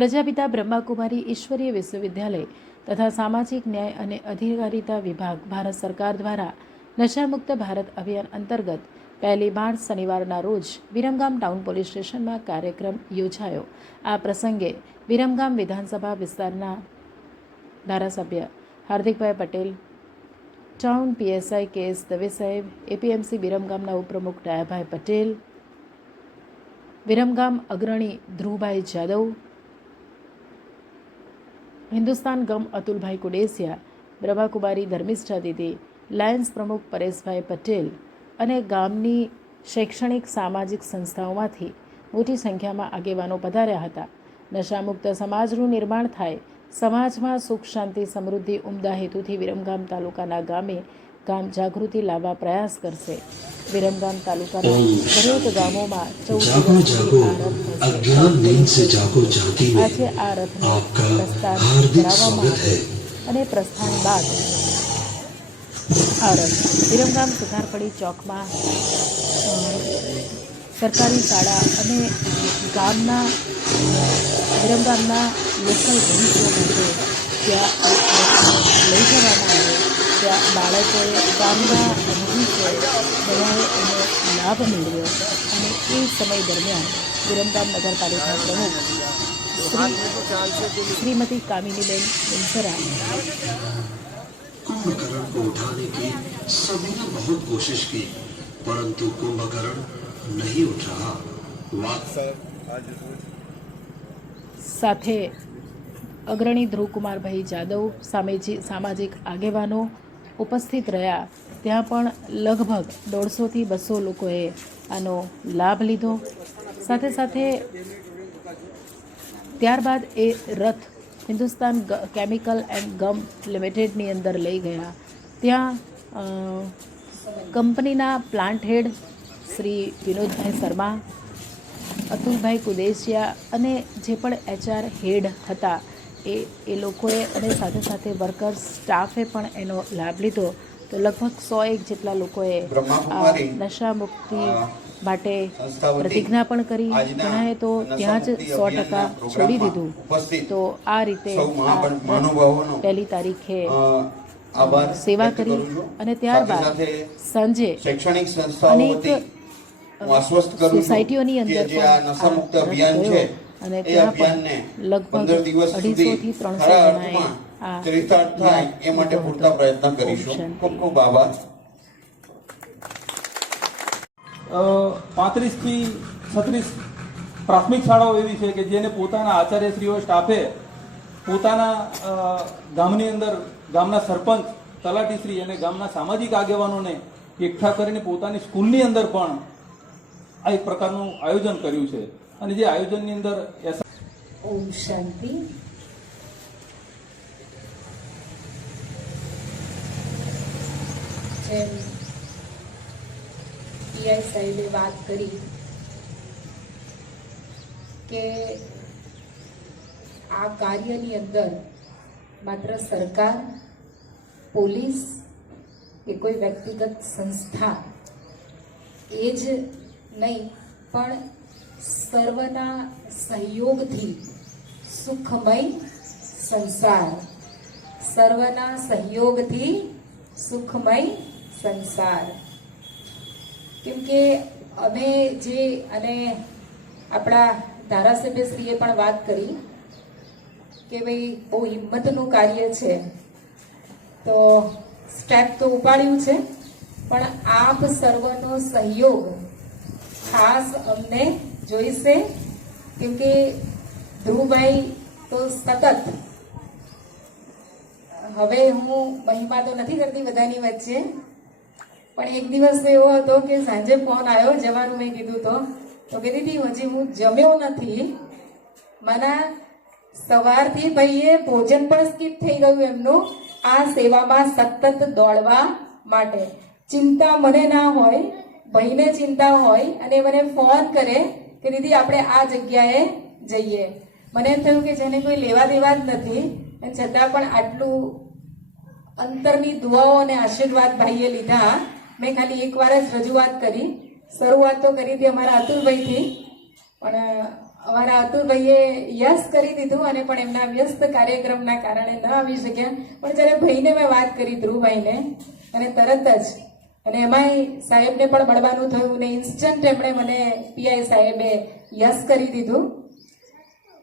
પ્રજાપિતા બ્રહ્માકુમારી ઈશ્વરીય વિશ્વવિદ્યાલય તથા સામાજિક ન્યાય અને અધિકારિતા વિભાગ ભારત સરકાર દ્વારા નશામુક્ત ભારત અભિયાન અંતર્ગત પહેલી માર્ચ શનિવારના રોજ વિરમગામ ટાઉન પોલીસ સ્ટેશનમાં કાર્યક્રમ યોજાયો. આ પ્રસંગે વિરમગામ વિધાનસભા વિસ્તારના ધારાસભ્ય હાર્દિકભાઈ Patel, town PSI K S Dave સાહેબ, એપીએમસી વિરમગામના ઉપપ્રમુખ ડાયાભાઈ પટેલ, વિરમગામ અગ્રણી ધ્રુવભાઈ જાદવ હિન્દુસ્તાન ગમ અતુલભાઈ કુડેસિયા બ્રહ્માકુમારી ધર્મિષ્ઠા દીદી, લાયન્સ પ્રમુખ પરેશભાઈ પટેલ અને ગામની શૈક્ષણિક સામાજિક સંસ્થાઓમાંથી મોટી સંખ્યામાં આગેવાનો પધાર્યા હતા. નશામુક્ત સમાજનું નિર્માણ થાય, સમાજમાં સુખ, શાંતિ, સમૃદ્ધિ, ઉમદા હેતુથી વિરમગામ તાલુકાના ગામે ગામ જાગૃતિ લાવવા પ્રયાસ કરશે. વિરમગામ તાલુકાના દરેક ગામોમાં ચૌદ દિવસની આજે આ રથનું પ્રસ્થાન કરાવવામાં અને પ્રસ્થાન બાદ આ રથ વિરમગામ સુધારપડી ચોકમાં સરકારી શાળા અને ગામના વિરમગામના લોકલ રહીશો માટે ત્યાં લઈ જવામાં આવે ત્યાં બાળકોએ ગામના રહીશોએ બધાએ એનો લાભ મેળવ્યો અને એ સમય દરમિયાન વિરમગામ નગરપાલિકા પ્રમુખ શ્રી श्रीमती कामिनीबेन इंसरा कुंभकर्ण को उठाने की सभी ने बहुत कोशिश की परंतु कुंभकर्ण नहीं उठ रहा વાત સાથે અગ્રણી ધ્રુવકુમારભાઈ જાદવ સામેજી સામાજિક આગેવાનો ઉપસ્થિત રહ્યા. ત્યાં પણ લગભગ દોઢસોથી બસો લોકોએ આનો લાભ લીધો. સાથે સાથે ત્યારબાદ એ રથ હિન્દુસ્તાન કેમિકલ એન્ડ ગમ લિમિટેડની અંદર લઈ ગયા. ત્યાં કંપનીના પ્લાન્ટ હેડ શ્રી વિનોદભાઈ શર્મા, અતુલભાઈ કુદેશિયા અને જે પણ એચઆર હેડ હતા એ એ લોકોએ અને સાથે સાથે વર્કર્સ સ્ટાફે પણ એનો લાભ લીધો. તો લગભગ સો એક જેટલા લોકોએ નશા મુક્તિ માટે પ્રતિજ્ઞા પણ કરી. ઘણાએ તો ત્યાં જ સો ટકા છોડી દીધું. તો આ રીતે પહેલી તારીખે સેવા કરી અને ત્યારબાદ સાંજે શૈક્ષણિક સંસ્થાઓ અનેક, સોસાયટીઓની અંદર જે આ પણ નશામુક્ત આ અભિયાન છે અને ત્યાં પણ લગભગ પંદર દિવસ સુધી 250 થી ત્રણસો જણાએ આ ચરિતાર્થ થાય એ માટે પૂરતા પ્રયત્ન કરીશું. ખૂબ ખૂબ આભાર. પાંત્રીસથી છત્રીસ પ્રાથમિક શાળાઓ એવી છે કે જેને પોતાના આચાર્યશ્રીઓ સ્ટાફે પોતાના ગામની અંદર ગામના સરપંચ તલાટીશ્રી અને ગામના સામાજિક આગેવાનોને એકઠા કરીને પોતાની સ્કૂલની અંદર પણ આ એક પ્રકારનું આયોજન કર્યું છે. અને જે આયોજનની અંદર ઓમ શાંતિ. જેમ પીઆઈ સાહેબે વાત કરી કે આ કાર્યની અંદર માત્ર સરકાર, પોલીસ કે કોઈ વ્યક્તિગત સંસ્થા એ જ નહીં, પણ સર્વના સહયોગથી સુખમય સંસાર. સર્વના સહયોગથી સુખમય સંસાર. કેમ કે અમે જે અને આપણા ધારાસભ્યશ્રીએ પણ વાત કરી કે ભાઈ બહુ હિંમતનું કાર્ય છે. તો સ્ટેપ તો ઉપાડ્યું છે, પણ આપ સર્વનો સહયોગ ખાસ અમને જોઈશે કેમ કે ધ્રુવભાઈ તો સતત હવે હું મહિમા તો નથી કરતી બધાની વચ્ચે, પણ એક દિવસ એવો હતો કે સાંજે ફોન આવ્યો, જવાનું મેં કીધું તો. તો કીધી હતી, હજી હું જમ્યો નથી. મને સવારથી ભાઈએ ભોજન પણ સ્કીપ થઈ ગયું એમનું. આ સેવામાં સતત દોડવા માટે. ચિંતા મને ના હોય, ભાઈને ચિંતા હોય અને મને ફોન કરે કે દીદી, આપણે આ જગ્યાએ જઈએ. મને એમ થયું કે જેને કોઈ લેવા દેવા જ નથી અને છતાં પણ આટલું અંતરની દુઆઓ અને આશીર્વાદ ભાઈએ લીધા, મેં ખાલી એકવાર જ રજૂઆત કરી. શરૂઆત તો કરી હતી અમારા અતુલભાઈથી, પણ અમારા અતુલભાઈએ યસ કરી દીધું અને પણ એમના વ્યસ્ત કાર્યક્રમના કારણે ન આવી શક્યા. પણ જ્યારે ભાઈને મેં વાત કરી ધ્રુવભાઈને, અને તરત જ અને એમાંય સાહેબને પણ મળવાનું થયું ને ઇન્સ્ટન્ટ એમણે મને પીઆઈ સાહેબે યસ કરી દીધું.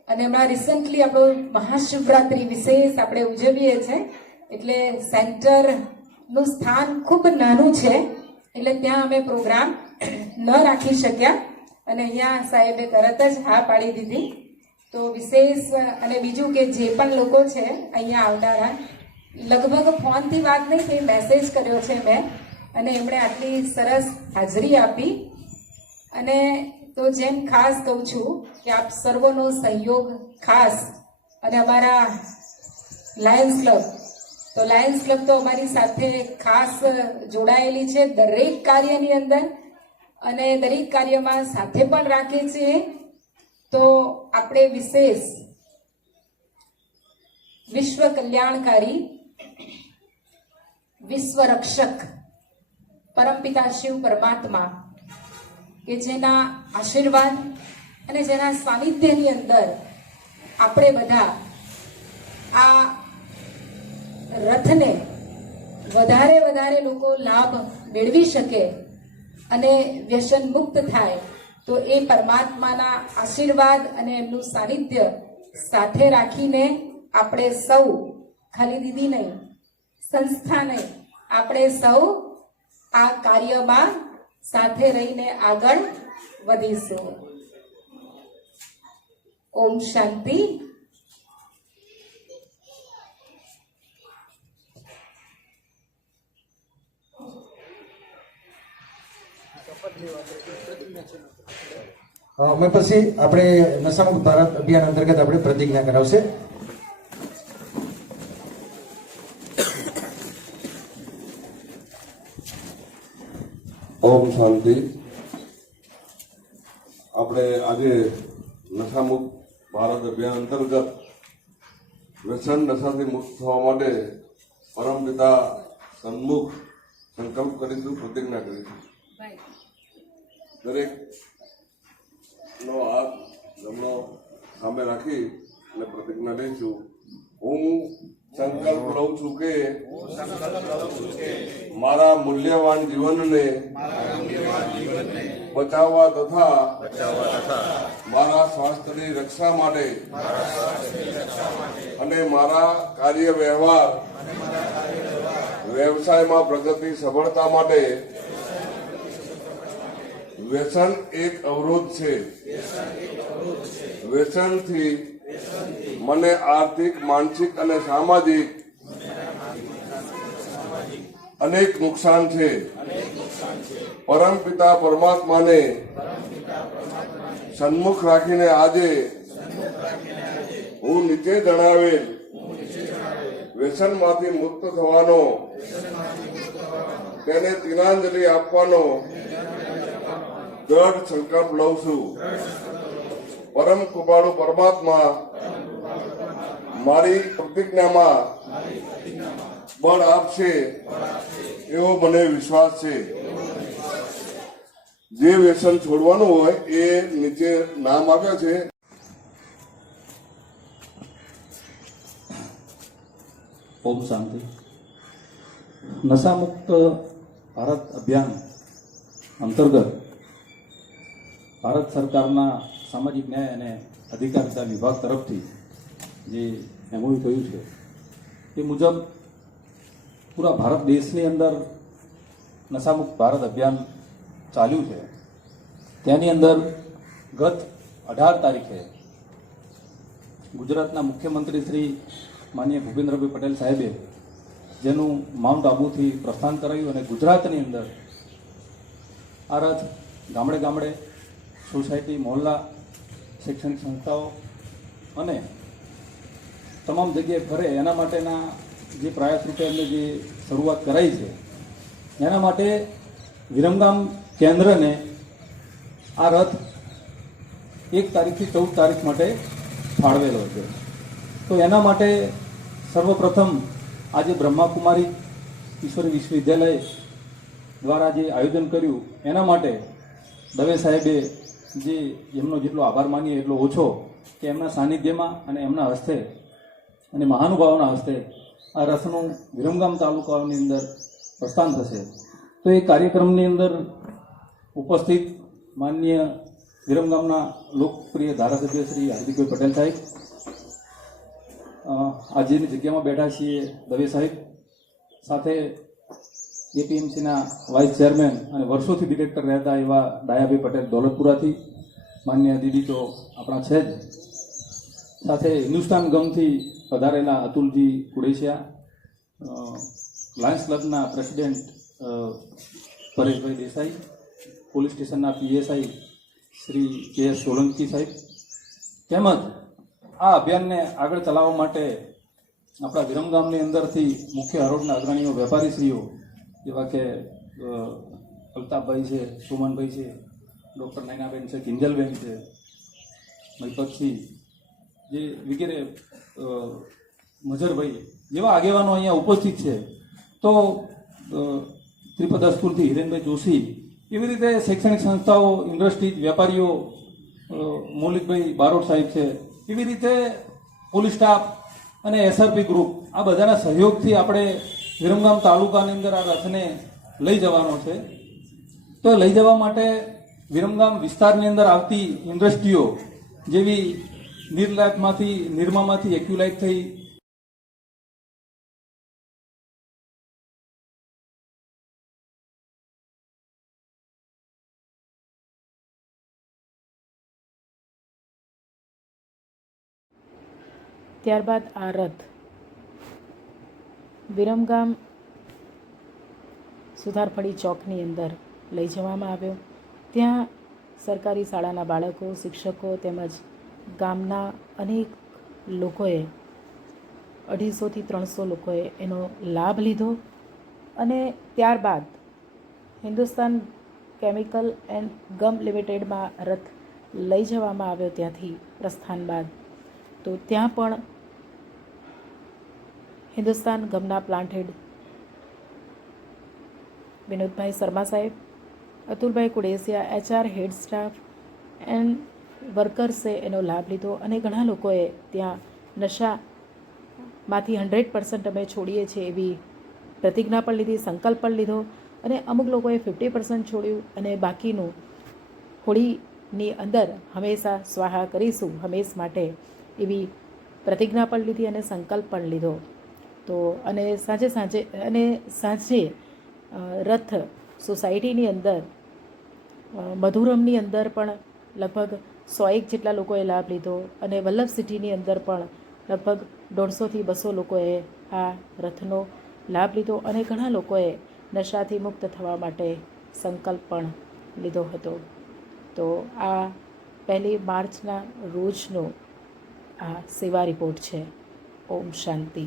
અને હમણાં રિસન્ટલી આપણું મહાશિવરાત્રિ વિશેષ આપણે ઉજવીએ છીએ. એટલે સેન્ટરનું સ્થાન ખૂબ નાનું છે. એટલે ત્યાં અમે પ્રોગ્રામ ન રાખી શક્યા. અને અહીંયા સાહેબે તરત જ હા પાડી દીધી. તો વિશેષ અને બીજું કે જે પણ લોકો છે અહીંયા આવનારા, લગભગ ફોનથી વાત નહીં થઈ મેસેજ કર્યો છે મેં. અને એમણે આટલી સરસ હાજરી આપી. અને તો જેમ ખાસ કહું છું કે આપ સર્વનો સહયોગ ખાસ અને અમારા લાયન્સ ક્લબ તો લાયન્સ ક્લબ તો અમારી સાથે ખાસ જોડાયેલી છે દરેક કાર્યની અંદર અને દરેક કાર્યમાં સાથે પણ રાખે છે તો આપણે વિશેષ વિશ્વ કલ્યાણકારી, વિશ્વ રક્ષક પરમપિતા શિવ પરમાત્મા કે જેના આશીર્વાદ અને જેના સાનિધ્યની અંદર આપણે બધા આ રથને વધારે વધારે લોકો લાભ મેળવી શકે અને વ્યસન મુક્ત થાય, તો એ પરમાત્માના આશીર્વાદ અને એમનું સાનિધ્ય સાથે રાખીને આપણે સૌ ખાલી દીદી નહીં, સંસ્થા નહીં, આપણે સૌ આ કાર્યમાં સાથે રહીને આગળ વધીશું. ઓમ શાંતિ. અમે પછી આપણે નશામુક્ત ભારત અભિયાન અંતર્ગત આપણે પ્રતિજ્ઞા કરાવશે ઓમ શાંતિ. આપણે આજે નશામુક્ત ભારત અભિયાન અંતર્ગત વ્યસન, નશાથી મુક્ત થવા માટે પરમપિતા સન્મુખ સંકલ્પ કરીશું, પ્રતિજ્ઞા કરીશું. દરેક નો હાથ જમણો સામે રાખી અને પ્રતિજ્ઞા લઈશું. હું સંકલ્પ લઉં છું કે મારા મૂલ્યવાન જીવનને બચાવવા તથા મારા સ્વાસ્થ્યની રક્ષા માટે અને મારા કાર્ય વ્યવહાર વ્યવસાયમાં પ્રગતિ, સફળતા માટે વ્યસન એક અવરોધ છે. વ્યસનથી મને આર્થિક, માનસિક અને સામાજિક અનેક નુકસાન છે. પરમ પિતા પરમાત્માને સન્મુખ રાખીને આજે હું નીચે જણાવેલ વ્યસનમાંથી મુક્ત થવાનો, તેને તિલાંજલિ આપવાનો દ્રઢ સંકલ્પ લઉં છું. પરમ કૃપાળુ પરમાત્મા મારી પ્રતિજ્ઞામાં બળ આપશે એવો મને વિશ્વાસ છે. જે વ્યસન છોડવાનું હોય એ નીચે નામ આપ્યા છે. ઓમ શાંતિ. નશામુક્ત ભારત અભિયાન અંતર્ગત ભારત સરકારના સામાજિક ન્યાય અને અધિકારિતા વિભાગ તરફથી જે એમઓયુ થયું છે. એ મુજબ પૂરા ભારત દેશની અંદર નશામુક્ત ભારત અભિયાન ચાલ્યું છે. તેની અંદર ગત અઢાર તારીખે ગુજરાતના મુખ્યમંત્રી શ્રી માનીય ભૂપેન્દ્રભાઈ પટેલ સાહેબે જેનું માઉન્ટ આબુથી પ્રસ્થાન કરાયું અને ગુજરાતની અંદર આ રથ ગામડે ગામડે સોસાયટી, મોહલ્લા, શૈક્ષણિક સંસ્થાઓ અને તમામ જગ્યાએ ફરે, એના માટેના જે પ્રયાસ રૂપે એમને જે શરૂઆત કરાઈ છે, એના માટે વિરમગામ કેન્દ્રને આ રથ એક તારીખથી ચૌદ તારીખ માટે ફાળવેલો છે. તો એના માટે સર્વપ્રથમ આજે બ્રહ્માકુમારી ઈશ્વરી વિશ્વવિદ્યાલય દ્વારા જે આયોજન કર્યું, એના માટે દવે સાહેબે જે એમનો જેટલો આભાર માનીએ એટલો ઓછો કે એમના સાનિધ્યમાં અને એમના હસ્તે અને મહાનુભાવોના હસ્તે આ રથનું વિરમગામ તાલુકાની અંદર પ્રસ્થાન થશે. તો એ કાર્યક્રમની અંદર ઉપસ્થિત માનનીય વિરમગામના લોકપ્રિય ધારાસભ્ય શ્રી હાર્દિકભાઈ પટેલ સાહેબ અ, જેની જગ્યામાં બેઠા છીએ દવે સાહેબ સાથે એપીએમસીના વાઇસ ચેરમેન અને વર્ષોથી ડિરેક્ટર રહેતા એવા ડાયાભાઈ પટેલ દોલતપુરાથી માન્ય દીદી તો આપણા છે જ. સાથે હિન્દુસ્તાન ગમથી પધારેલા અતુલજી કુડેશિયા લાયન્સ ક્લબના પ્રેસિડેન્ટ પરેશભાઈ દેસાઈ, પોલીસ સ્ટેશનના PSI Shri K S Solanki સાહેબ. તેમજ આ અભિયાનને આગળ ચલાવવા માટે આપણા વિરમગામની અંદરથી મુખ્ય હરોળના અગ્રણીઓ, વેપારીશ્રીઓ, જેવા કે અલ્તાફભાઈ છે, સુમનભાઈ છે, ડૉક્ટર નૈનાબેન છે, કિંજલબેન છે, મહિપતસિંહ જે વગેરે મજરભાઈ જેવા આગેવાનો અહીંયા ઉપસ્થિત છે. તો ત્રિપદા સ્કૂલથી હિરેનભાઈ જોશી એવી રીતે શૈક્ષણિક સંસ્થાઓ, ઇન્ડસ્ટ્રીઝ, વેપારીઓ મૌલિકભાઈ બારોટ સાહેબ છે, એવી રીતે પોલીસ સ્ટાફ અને એસઆરપી ગ્રુપ આ બધાના સહયોગથી આપણે વિરમગામ તાલુકાની અંદર આ રથને લઈ જવાનો છે. તો લઈ જવા માટે વિરમગામ વિસ્તારની અંદર આવતી ઇન્ડસ્ટ્રીઓ જેવી નિર્લાઇટમાંથી નિરમામાંથી એક્યુલાઇટ થઈ ત્યારબાદ આ રથ. વિરમગામ સુધારફળી ચોકની અંદર લઈ જવામાં આવ્યો. ત્યાં સરકારી શાળાના બાળકો, શિક્ષકો તેમજ ગામના અનેક લોકોએ, અઢીસોથી ત્રણસો લોકોએ એનો લાભ લીધો અને ત્યારબાદ હિન્દુસ્તાન કેમિકલ એન્ડ ગમ લિમિટેડમાં રથ લઈ જવામાં આવ્યો ત્યાંથી પ્રસ્થાન બાદ. તો ત્યાં પણ હિન્દુસ્તાન ગમના પ્લાન્ટ હેડ વિનોદભાઈ શર્મા સાહેબ, અતુલભાઈ Kudesia, HR head staff and વર્કર્સે એનો લાભ લીધો અને ઘણા લોકોએ ત્યાં નશામાંથી હંડ્રેડ પર્સન્ટ અમે છોડીએ છીએ એવી પ્રતિજ્ઞા પણ લીધી, સંકલ્પ પણ લીધો અને અમુક લોકોએ ફિફ્ટી પર્સન્ટ છોડ્યું અને બાકીનું હોળીની અંદર હંમેશા સ્વાહા કરીશું, હંમેશ માટે એવી પ્રતિજ્ઞા પણ લીધી અને સંકલ્પ પણ લીધો. તો અને સાંજે સાંજે, અને સાંજે રથ સોસાયટીની અંદર મધુરમની અંદર પણ લગભગ સો એક જેટલા લોકોએ લાભ લીધો અને વલ્લભ સિટીની અંદર પણ લગભગ દોઢસોથી બસો લોકોએ આ રથનો લાભ લીધો અને ઘણા લોકોએ નશાથી મુક્ત થવા માટે સંકલ્પ પણ લીધો હતો. તો આ પહેલી માર્ચના રોજનો આ સેવા રિપોર્ટ છે. ઓમ શાંતિ.